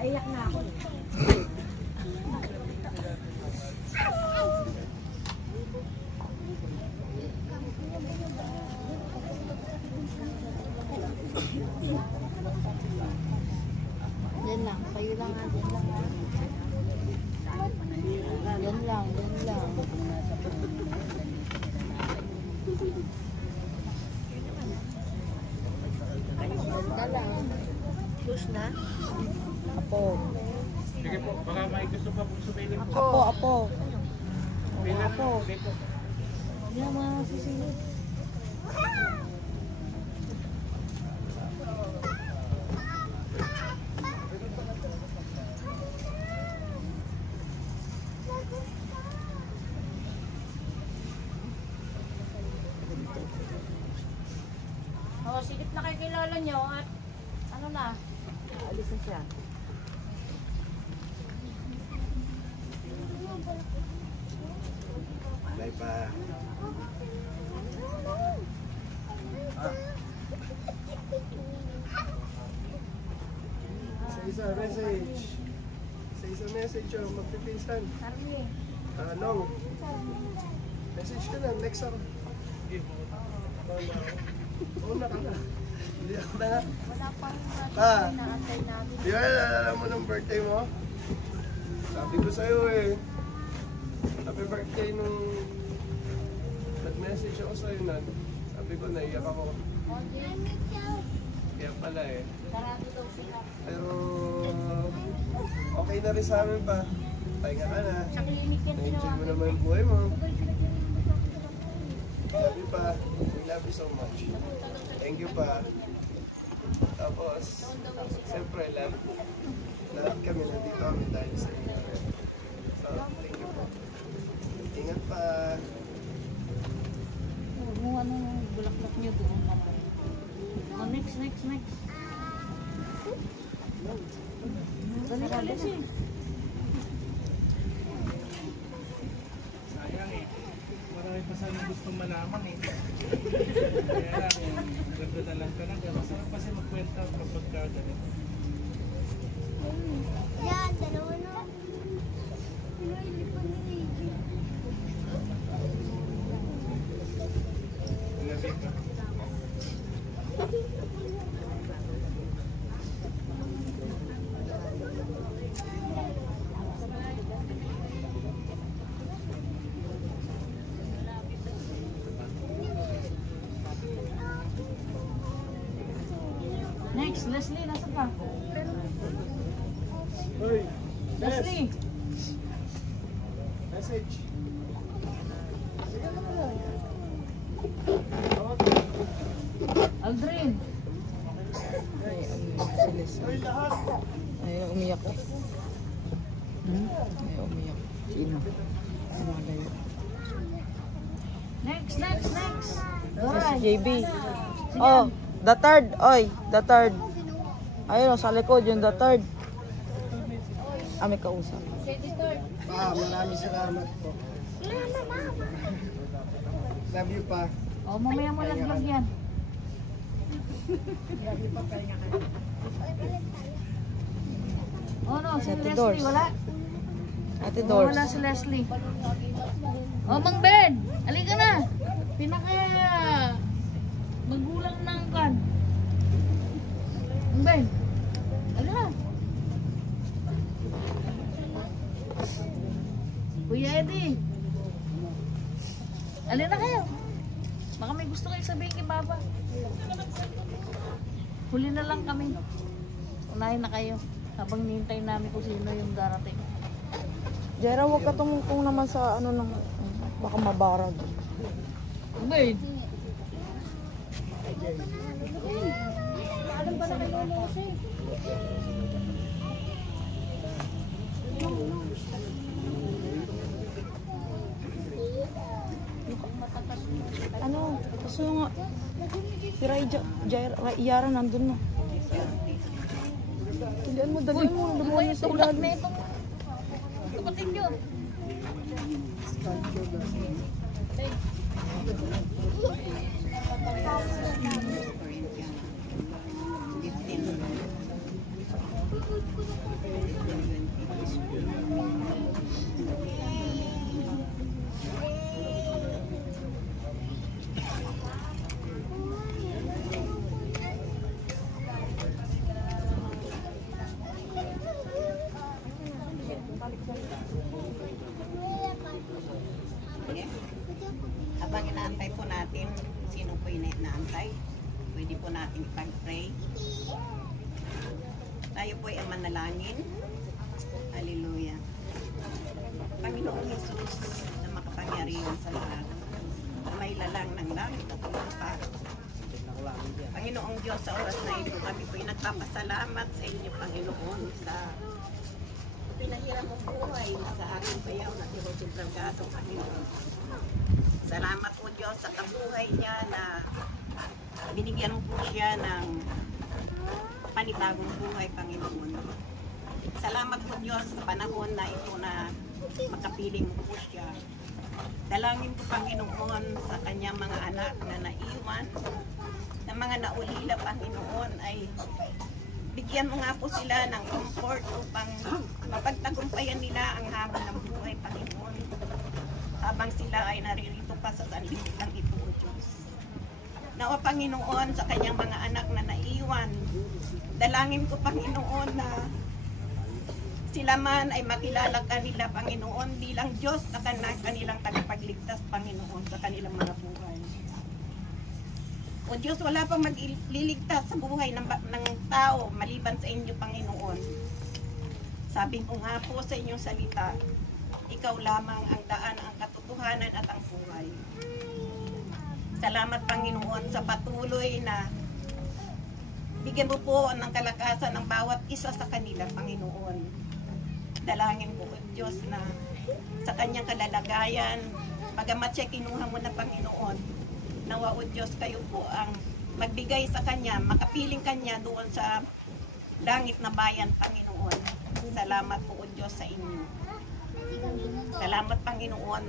Nakaiyak na ako. Yan lang, kayo lang ha, yan lang ha. Yan lang, yan lang. Yan lang. Push na? Apo. Sige po, baka may gusto pa po sumilip po. Apo. Apo. Hindi na mga sisilip. Oh, sigit na kayo kay lolo nyo at ano na? Alis na siya. Bye pa. Isa message. Isa message oh, magpipinsan. Army. Nong. Message ka na, next ako. Una ka na. Hindi ako na. Wala pang Pa, naantay namin. di ba naalala mo ng birthday mo? Sabi ko sa'yo eh. Happy birthday nung nag-message ako sa'yo na. Sabi ko, naiyak ako. Kaya pala eh. Sarado daw sila. Pero okay na rin sa amin pa. Pahinga ka na. Sa clinic yan Na-enjoy mo ginawa. naman yung buhay mo. Love you pa. We love you so much. Thank you pa. Tapos, siyempre, lahat kami nandito kami dahil sa inyo. So, thank you po. Ingat pa. Kung ano yung bulaklak nyo doon naman. Oh, next. Dali. Sayang eh. Marami pa sana gustong malaman eh. Kaya lang, ganda na lang talaga. Masarap kasi magkwenta kapag ganito. Yan, dalawa na. Pinili pa ni Gigi. Lamig ka. Next, Leslie, nasa ka? Hoy, Leslie! message. Aldrin! Hoy, lahat. Ayaw umiyak. Ayaw umiyak. Sino? Malayo. Next! Yes, Alright. JB. Oh, the third. Oy, the third. Ayun, sa likod yung the third. May kausap. Maraming salamat po. Love you pa. Oh, mamaya mo laglag yan. Oh no, si Ate Leslie, Doors. wala? Ate Oh, Doors. wala si Leslie. Oh, Mang Ben! Halika na! Pinaka magulang ng kan. Mang Ben! Halika na! Kuya Eddie! Halika na kayo! Baka may gusto kayo sabihin kay Papa. Huli na lang kami. Unahin na kayo. Habang nihintay namin kung sino yung darating. Jera, huwag ka tumungtong naman sa ano ng baka mabarag. Ben! Alam ba na kayo Lucy? Ano? Gusto nga. Si Yara nandun na. Dalian mo. Lumuha niyo sa Tulak ilalim. na itong kapatid nyo. Sige. Habang inaantay po natin sino po yung inaantay, pwede po natin ipag-pray. Tayo po ay manalangin. Hallelujah. Panginoong Jesus na makapangyarihan sa lahat, na may lalang ng langit at lupa. Panginoong Diyos, sa oras na ito, kami po ay nagpapasalamat sa inyo, Panginoon, sa pinahiram mong buhay sa aking bayaw na si Jose Bragado, Panginoon. Salamat po Diyos sa kabuhay niya na binigyan mo po siya ng panibagong buhay, Panginoon. Salamat po Diyos sa panahon na ito na makapiling mo po siya. Dalangin ko, Panginoon, sa kanyang mga anak na naiwan, na mga naulila, Panginoon, ay bigyan mo nga po sila ng comfort upang mapagtagumpayan nila ang hamon ng buhay, Panginoon, habang sila ay naririto pa sa sanlibutan ito, O Diyos. Nawa, Panginoon, sa kanyang mga anak na naiwan, dalangin ko, Panginoon, na sila man ay makilala kanila, Panginoon, bilang Diyos na kanilang tagapagligtas, Panginoon, sa kanilang mga buhay. O Diyos, wala pang magliligtas sa buhay ng tao maliban sa inyo, Panginoon. Sabi ko nga po sa inyong salita, ikaw lamang ang daan, ang katotohanan at ang buhay. Salamat, Panginoon, sa patuloy na bigyan mo po ng kalakasan ng bawat isa sa kanila, Panginoon. Dalangin ko, Diyos, na sa kanyang kalalagayan, bagamat siya kinuha mo na, Panginoon, nawa, O Diyos, kayo po ang magbigay sa kanya, makapiling kanya doon sa langit na bayan, Panginoon. Salamat po, O Diyos, sa inyo. Salamat, Panginoon.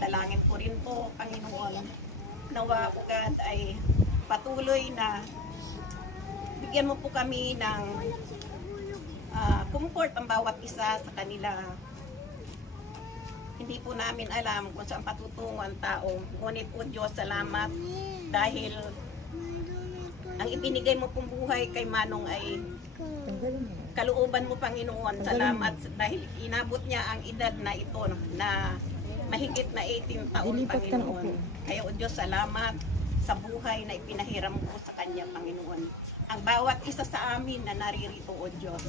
Dalangin ko rin po, Panginoon, nawa, O God, ay patuloy na bigyan mo po kami ng comfort ang bawat isa sa kanila. Hindi po namin alam kung saan patutungo ang tao. Ngunit po Diyos, salamat dahil ang ibinigay mo pong buhay kay Manong ay kalooban mo, Panginoon. Salamat dahil inabot niya ang edad na ito na mahigit na 18 taon, Panginoon. Kaya O Diyos, salamat sa buhay na ipinahiram mo sa kanya, Panginoon. Ang bawat isa sa amin na naririto, O Diyos.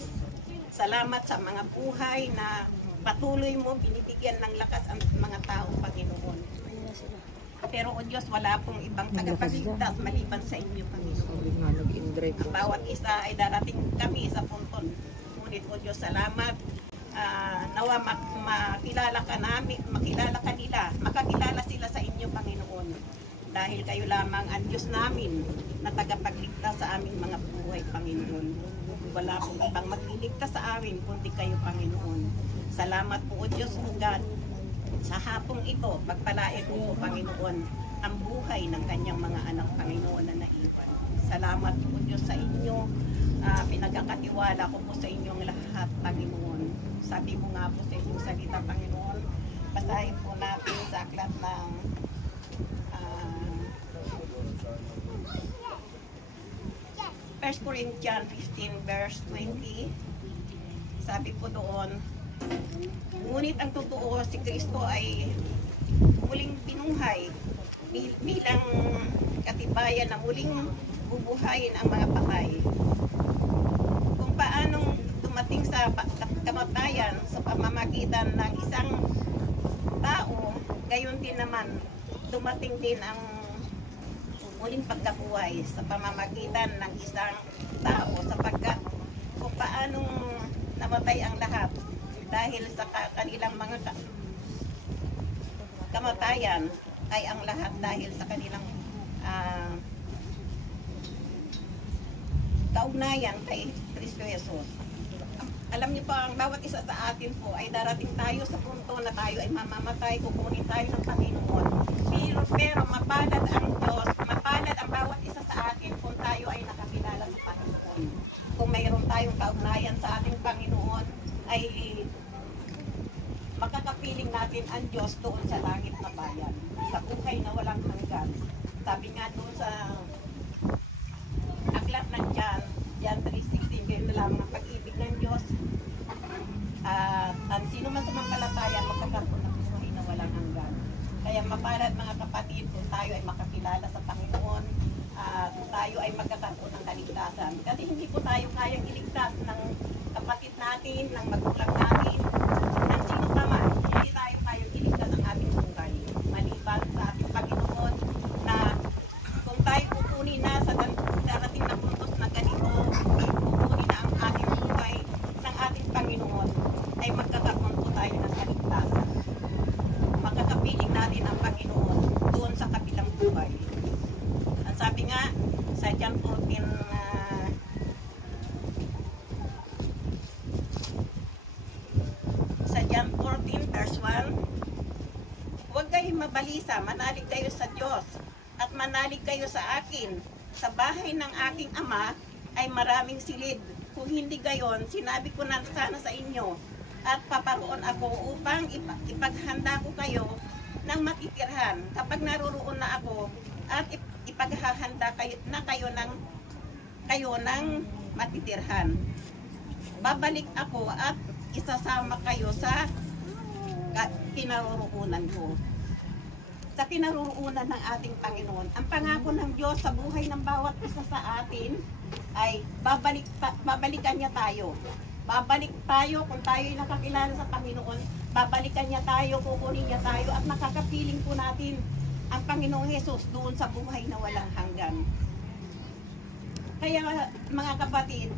Salamat sa mga buhay na patuloy mo binibigyan ng lakas ang mga tao, Panginoon. Pero O Diyos, wala pong ibang tagapagligtas maliban sa inyo, Panginoon. Ang bawat isa ay darating kami sa punto. Ngunit O Diyos, salamat. Nawa makilala ka namin, makilala ka nila, makakilala sila sa inyo, Panginoon. Dahil kayo lamang ang Diyos namin na tagapagligtas sa aming mga buhay, Panginoon. Wala pong ibang magliligtas sa amin kundi kayo, Panginoon. Salamat po, O Diyos, O God, sa hapong ito, pagpalain po, Panginoon, ang buhay ng kanyang mga anak, Panginoon, na naiwan. Salamat po, Diyos, sa inyo. Pinagkakatiwala ko po sa inyong lahat, Panginoon. Sabi mo nga po sa inyong salita, Panginoon, basahin po natin sa aklat ng 1 Corinthians 15 verse 20. Sabi po doon, ngunit ang totoo, si Kristo ay muling binuhay bilang katibayan na muling bubuhayin ang mga patay. Kung paanong dumating sa kamatayan sa pamamagitan ng isang tao, gayon din naman dumating din ang muling pagkabuhay sa pamamagitan ng isang tao, sapagkat kung paanong namatay ang lahat dahil sa kanilang mga kamatayan, ay ang lahat dahil sa kanilang kaugnayan kay Kristo Jesus. Alam niyo pa, ang bawat isa sa atin po ay darating tayo sa punto na tayo ay mamamatay, kukunin tayo ng Panginoon. Pero mapalad ang Diyos, mapalad ang bawat isa sa atin kung tayo ay nakakilala sa Panginoon. Kung mayroon tayong kaugnayan sa ating Panginoon, ay makakapiling natin ang Diyos doon sa langit na bayan, sa buhay na walang hanggan. Sabi nga doon sa aklat ng John 3:16, ganito lamang ang pag-ibig ng Diyos. At ang sino man sumampalataya magkakaroon ng buhay na walang hanggan. Kaya mapalad mga kapatid, kung tayo ay makakilala sa Panginoon, tayo ay magkakaroon ng kaligtasan. Kasi hindi po tayo kayang iligtas ng kapatid natin, ng magulang natin, ng sino pa man. Hindi tayo kayang iligtas ng ating buhay. Maliban sa ating Panginoon na kung tayo pupunin na sa darating na puntos na ganito, pupunin na ang ating buhay ng ating Panginoon, ay magkakaroon po tayo ng kaligtasan. Magkakapiling natin ang Panginoon doon sa kabilang buhay. Ang sabi nga sa John 14, sa John 14 verse 1, huwag kayong mabalisa, manalig kayo sa Diyos at manalig kayo sa akin. Sa bahay ng aking ama ay maraming silid. Kung hindi gayon, sinabi ko na sana sa inyo at paparoon ako upang ipaghanda ko kayo ng matitirhan. Kapag naroon na ako at ipaghahanda kayo ng matitirhan, babalik ako at isasama kayo sa kinaroroonan ko. Sa kinaroroonan ng ating Panginoon. Ang pangako ng Diyos sa buhay ng bawat isa sa atin ay babalikan niya tayo. Babalik tayo kung tayo ay nakakilala sa Panginoon. Babalikan niya tayo, kukunin niya tayo at makakapiling po natin ang Panginoong Hesus doon sa buhay na walang hanggan. Kaya mga kapatid,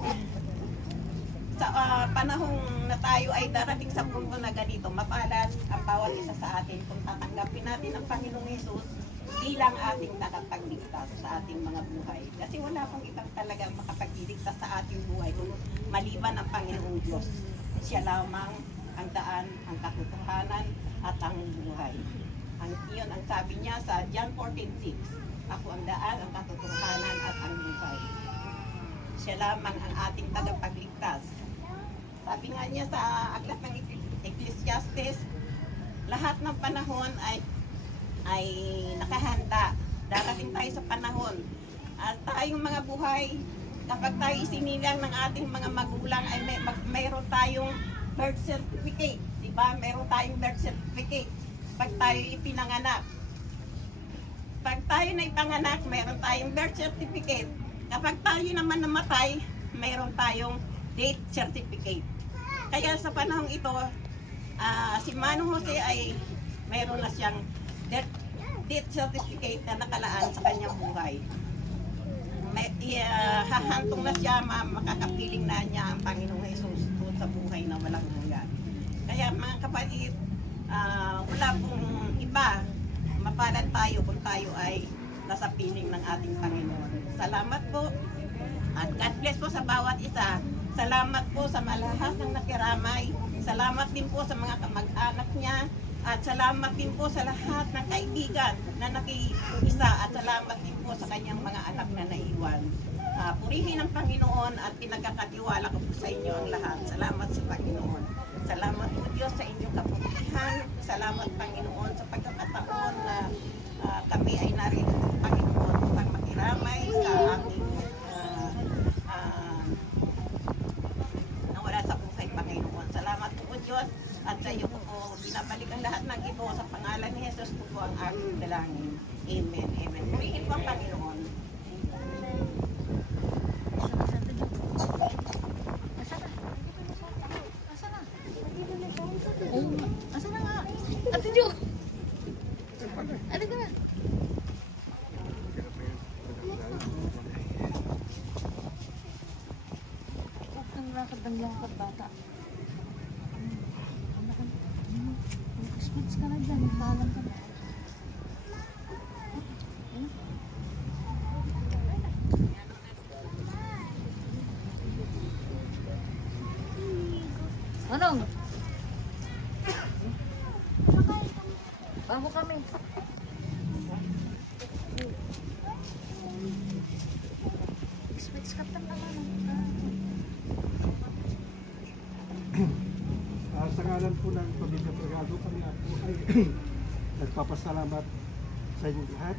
sa panahong na tayo ay darating sa punto na ganito, mapalad ang bawat isa sa atin kung tatanggapin natin ang Panginoong Hesus bilang ating nakapagligtas sa ating mga buhay. Kasi wala pong ibang talagang makapagligtas sa ating buhay kung maliban ang Panginoong Diyos. Siya lamang ang daan, ang katotohanan at ang buhay. Iyon ang sabi niya sa John 14:6. Ako ang daan, ang katotohanan at ang buhay. Siya lamang ang ating tagapagligtas. Sabi nga niya sa aklat ng Ecclesiastes, lahat ng panahon ay nakahanda. Darating tayo sa panahon. At tayong mga buhay, kapag tayo isinilang ng ating mga magulang, ay mayroon tayong birth certificate. Diba? Mayroon tayong birth certificate. Pag tayo ipinanganak. Pag tayo na ipanganak, mayroon tayong birth certificate. Kapag tayo naman namatay, mayroon tayong death certificate. Kaya sa panahong ito, si Manong Jose ay mayroon na siyang death certificate na nakalaan sa kanyang buhay. Hahantong na siya, makakapiling na niya ang Panginoong Hesus doon sa buhay na walang hanggan. Kaya mga kapatid, wala pong iba, mapalad tayo kung tayo ay nasa piling ng ating Panginoon. Salamat po at God bless po sa bawat isa. Salamat po sa malahas ng nakiramay. Salamat din po sa mga kamag-anak niya. At salamat din po sa lahat ng kaibigan na nakiisa. At salamat din po sa kanyang mga anak na naiwan. Purihin ang Panginoon at pinagkakatiwala ko po sa inyo ang lahat. Salamat sa Panginoon. Salamat po Diyos sa inyong kaputihan. Salamat Panginoon sa pagkakataon na kami ay narito sa Panginoon upang makiramay sa aming nawala sa buhay Panginoon. Salamat po Diyos at sa iyo po binabalik ang lahat ng ito sa pangalan ni Jesus po ang aking dalangin. Amen. Amen. Purihin po ang Panginoon. Asa na nga? Ate Jo! Ano ka na? Ang lakad ng langkad bata. Mag-speech ka na dyan. Magpaalam ka na. Anong? Bago kami. Speech ka naman. Sa ngalan po ng Pamilya Bragado, kami po ay nagpapasalamat sa inyong lahat.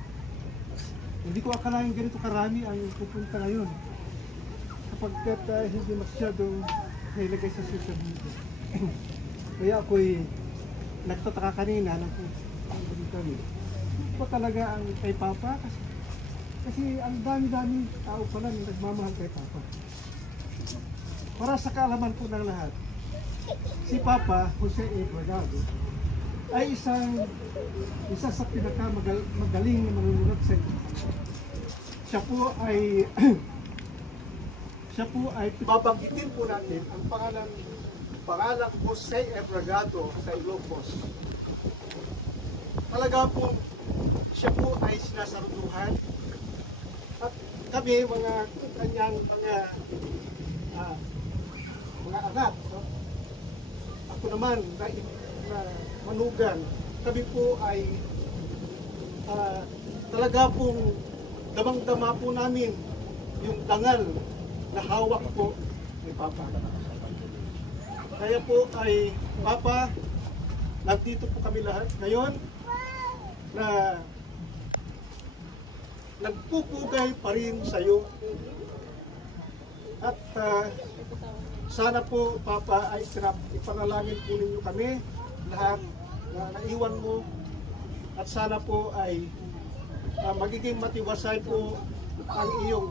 Hindi ko akalain ganito karami ang pupunta ngayon. Kapag hindi masyadong nailagay sa social media. Kaya ako'y nagtataka kanina ng kami. Ito talaga ang kay Papa kasi ang dami-dami tao pala na nagmamahal kay Papa. Para sa kaalaman po ng lahat, si Papa Jose A. Bragado ay isa sa pinakamagaling na manunulat sa inyo. Siya po ay babanggitin po natin ang pangalang Jose A. Bragado sa Ilocos. Talaga po siya po ay sinasaruduhan at kami mga kanyang mga anak, no? Ako naman na manugang, kami po ay talaga pong damang-dama po namin yung dangal na hawak po ni Papa. Kaya po ay Papa, nandito po kami lahat ngayon na nagpupugay pa rin sa iyo. At sana po, Papa, ay ipanalangin po ninyo kami lahat na naiwan mo. At sana po ay magiging matiwasay po ang iyong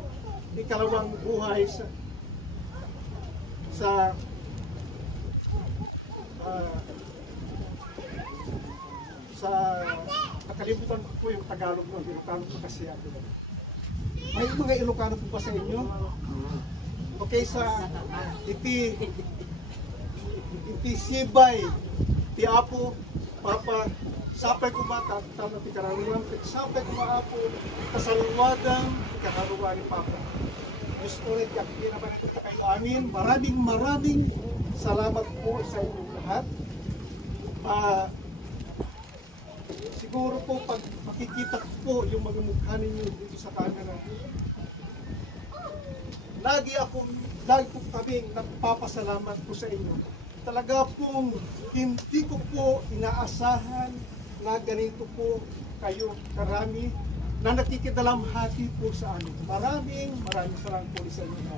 ikalawang buhay sa nakalimutan ko po yung Tagalog mo, Ilocano po kasi ako. May mga Ilocano po ba sa inyo? Okay, sa iti sibay, ti apo, Papa, sapay ko ba, tama ti kararuan, sapay ko ba apo, kasalwadang ti kararuan ni Papa. Diyos ko rin, kaya naman ito kayo amin. Maraming salamat po sa inyong lahat. Siguro po pag makikita ko po yung mga mukha ninyo dito sa camera, lagi po kaming nagpapasalamat po sa inyo. Talaga pong hindi ko po inaasahan na ganito po kayo karami na nakikidalamhati po sa amin. Maraming salamat po sa inyo.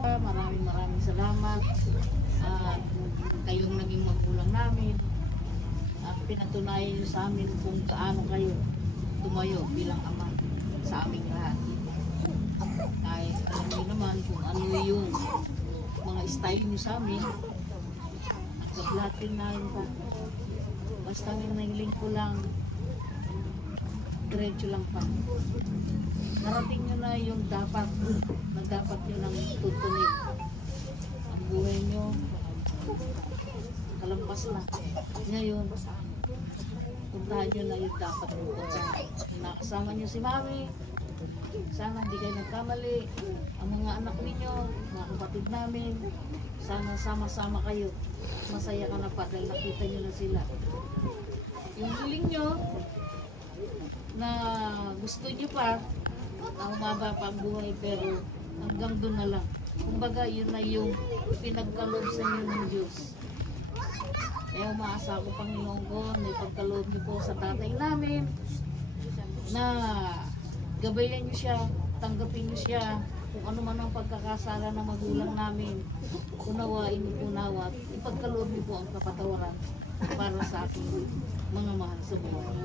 Maraming salamat. Kayong naging magulang namin. Pinatunayan niyo sa amin kung kaano kayo tumayo bilang ama sa aming lahat. Kahit alam niyo naman kung ano yung mga style niyo sa amin, naglatin namin pa. Basta yung nailing ko lang, diretso lang pa. Narating nyo na yung dapat nyo nang tutunin. Ang buhay nyo, kalampas na. Ngayon, puntahan nyo na yung dapat nyo. Nakasama nyo si Mami. Sana hindi kayo nagkamali. Ang mga anak ninyo, mga kapatid namin, sana sama-sama kayo. Masaya ka na pa dahil nakita nyo na sila. Yung hiling nyo, na gusto nyo pa, na umaba pa ang buhay, pero hanggang doon na lang. Kumbaga, yun na yung pinagkaloob sa inyo ng Diyos. Kaya umaasa ko, Panginoon ko, na ipagkaloob niyo po sa tatay namin, na gabayan niyo siya, tanggapin niyo siya, kung ano man ang pagkakasala ng magulang namin, unawain niyo po nawat, ipagkaloob niyo po ang kapatawaran para sa aking mga mahal sa buhay.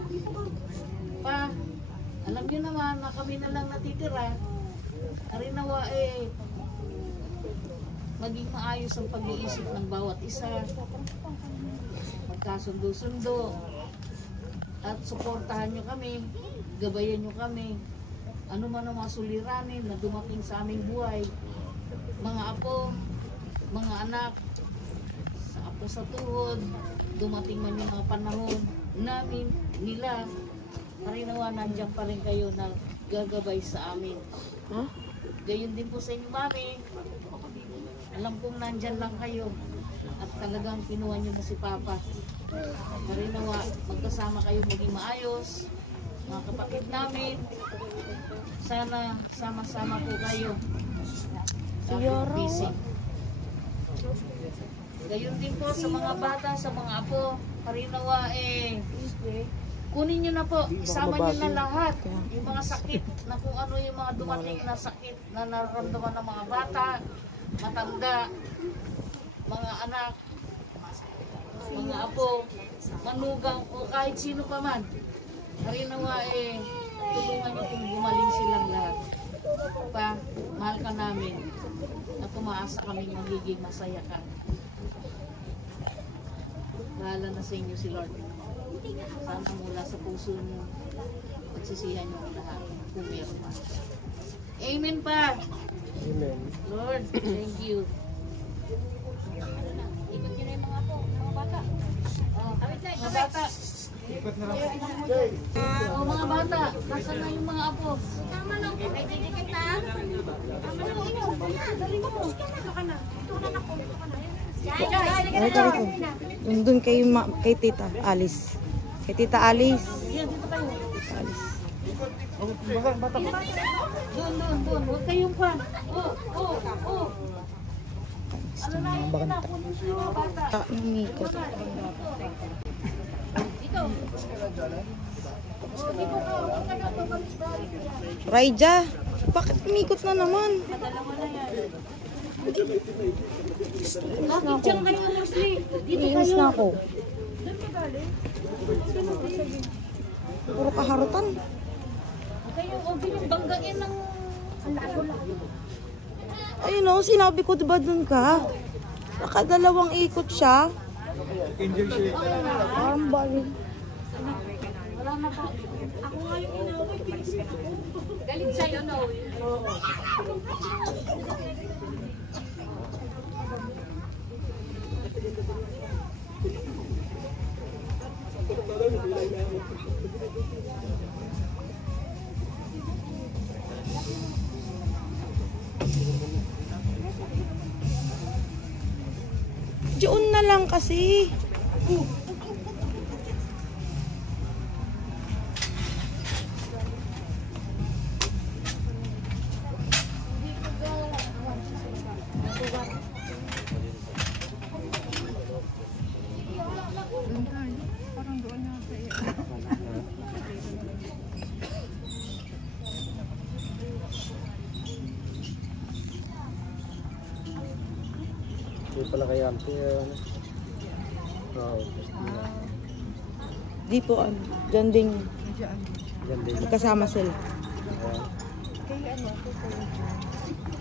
Pa, alam niyo naman na kami na lang natitira, karinawa maging maayos ang pag-iisip ng bawat isa, magkasundo-sundo, at suportahan niyo kami, gabayan niyo kami, ano man ang mga suliranin na dumating sa aming buhay, mga apo, mga anak, sa apo sa tuhod, dumating man yung mga panahon namin, nila, karinawa nandiyan pa rin kayo na gagabay sa amin. Gayon din po sa inyo, Mami. Alam kong nandyan lang kayo at talagang kinuha niyo na si Papa. Karinawa, magkasama kayo maging maayos, mga kapatid namin, Sana sama-sama po kayo. Kahit busy. Gayon din po sa mga bata, sa mga apo. Karinawa kunin nyo na po, isama nyo na lahat. Yung mga sakit, na kung ano yung mga dumating na sakit na nararamdaman ng mga bata, matanda, mga anak, mga apo, manugang, o kahit sino pa man. Karinawa tulungan nyo kung gumaling silang lahat. Pa, mahal ka namin, na tumaasa kami magiging masaya ka. Bahala na sa inyo si Lord. Sana mula sa puso niyo, pagsisihan niyo ang lahat kung meron pa. Amen pa! Amen. Lord, thank you. Ikot nyo na yung mga po, mga bata. Mga bata. Mga bata, nasaan na yung mga apo? Tama lang po, may didikit na. Tama lang po, ikaw. Dali mo. Ito ka na. Ito ka na ako. Ito ka na. Doon kay Tita Alice. Kay Tita Alice. Alice. Doon. Huwag kayong pan. Ano na yung kita? Kunin mo yung mga bata. Umikot. Raija, bakit umikot na naman? Bakit dyan kayo, Leslie? Dito Iinis kayo. na ako. Puro kaharutan. Kayo, huwag yung banggain ng... Ayun o, sinabi ko diba dun ka? Nakadalawang ikot siya. Parang bali. Wala na po. Ako nga yung inaway, pinisip ako. Galing sa'yo, no? Diyon na lang kasi. Hindi pala kay Auntie. Wow. Di po, dyan din. Ganda yun. Magkasama sila.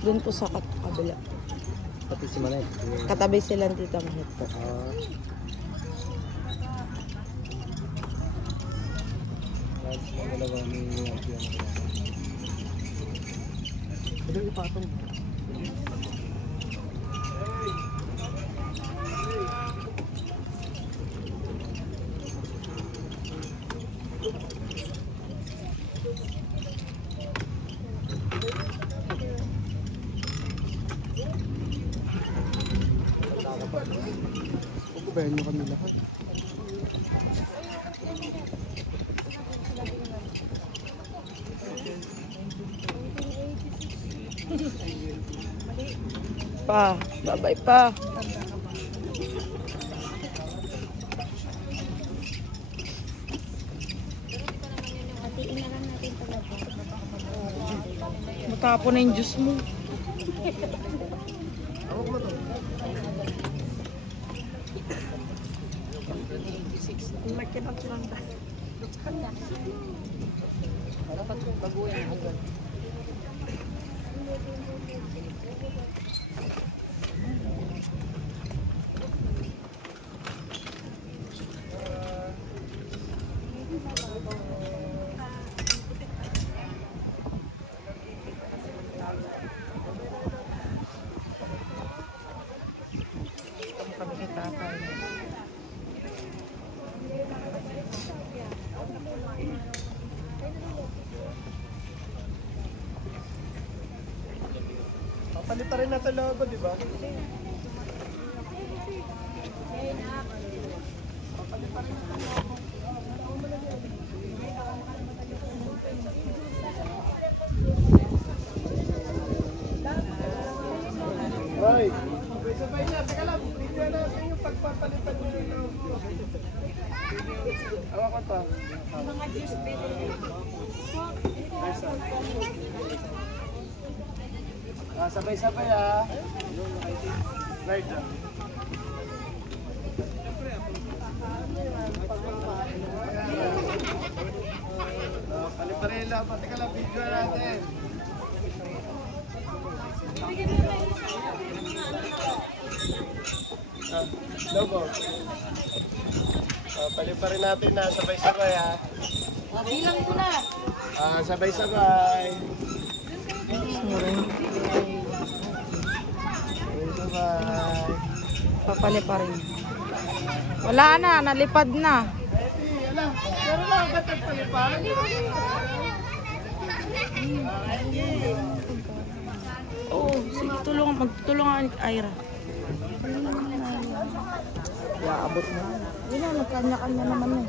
Doon po sa kabila. Pati si Manet. Katabi sila ng Tita Mahit. Dalawa ni Auntie. Pwede ipatong. Pagkubayan mo kami lahat. Pa, babay pa. Matapon na yung juice mo. Papalit pa rin natin logo, di ba? Ay, sabay na. Teka lang, bigyan natin yung pagpapalitan nyo ng awa ko to. Mga juice pwede. Sabay-sabay ah. Right ah. Pali-pali lang. Teka lang, video natin. Logo. Pali-pali natin na sabay-sabay ah. Bilang ko na. Sabay-sabay. Sabay-sabay. Papali pa rin. Wala na, nalipad na. Pero lang ba tagpalipad? Oo, sige, magtulungan Ira. Ya, abot na. Wala, nagkanya-kanya naman eh.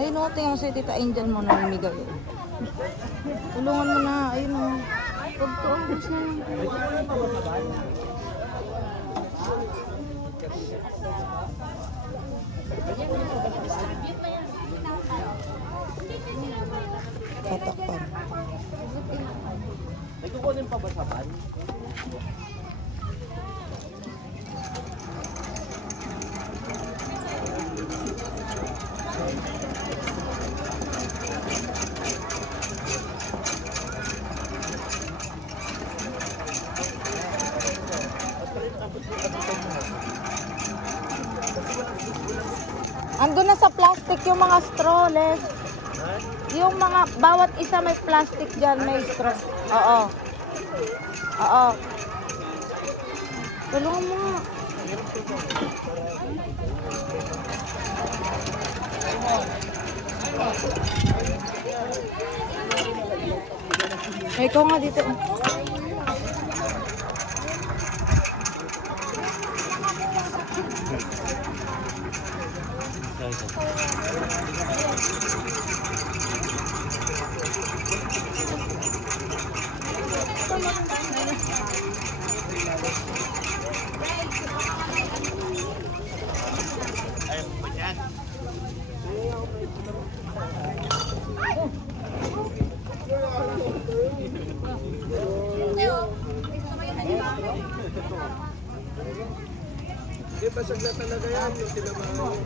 Ayun o, tingnan mo si Tita Angel mo na namimigay. Tulungan mo na, ayun o. Pagtuubos na lang. Tatakpan. Nagkukunin pa ba sa ban? Ando na sa plastic yung mga straw, Les. Yung mga, bawat isa may plastic dyan, may straw. Oo. Oo. Tulungan mo nga. Ay, ikaw nga dito. Hindi, basag na talaga yan. Yung tinamahan.